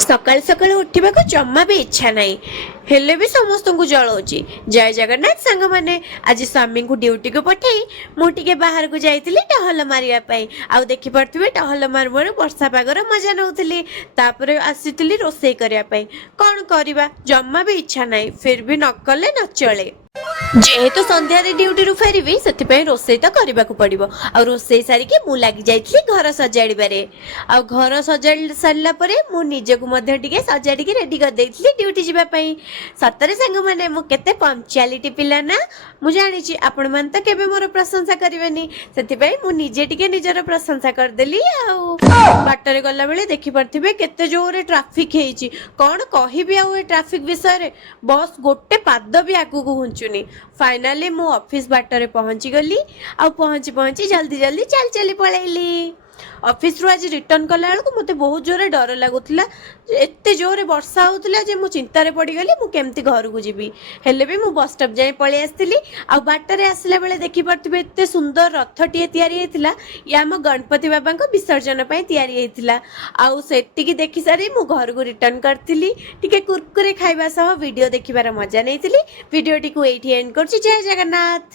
सकाल सकाल उठा जमा भी इच्छा नहीं हेले भी समस्त को जलाऊँगी। जय जगन्नाथ सांग मैंने आज स्वामी को ड्यूटी को पठाई मुझे बाहर को जाइली टहल मारे आउ देखी पारे टहल मार मार वर्षा पागर मजा नौली आसी रोषे करने कौन करवा जमा भी इच्छा नहीं फिर भी नकले न चले जेहेतु संध्यारे ड्यूटी रु फेरबी से रोषे तो करने को पड़ो आ रोषे सारिकी मु लगी जाइली घर सजाड़े आ घर सजा सारा मु निजक सजाड़ी रेडी कर ड्यूटी जावाई। सतरे सांग मैंने मुझे पंक्चुअलिटी पिला ना मुझे जानी आपण मैंने तो केबे मोर प्रशंसा करेनि से मुझे टिके निजर प्रशंसा करदेली। बाटर गला बेले देखी पारे केते जोरे ट्राफिक है कौन कहबी आ ट्राफिक विषय बस गोटे पाद भी आगू को घुंचुनी। फाइनाली मु ऑफिस बाटर पहुंची गली आ पहुंची पहुंची जल्दी जल्दी चल चली पलैली। ऑफिस रु आज रिटर्न कला बेलू मते बहुत जोरे डर लगुला एते जोरे वर्षा होउतला जे मु चिंतारे पड़ी गली मु केमती घर को जीवी हेले भी मु बस स्टॉप जाए पळै आस्तिली। आ बाटरे आसला बेले देखि परथिबे एते सुंदर रथटिए तयारी हेतिला या हम गणपति बाबा को विसर्जन पई तयारी हेतिला। आ सेतिकी देखि सारी मु घर को रिटर्न करतिली टिके कुरकुरे खाइबा सह वीडियो देखिबार मजा नैतिली। वीडियोटी को एठी एंड करछि। जय जगन्नाथ।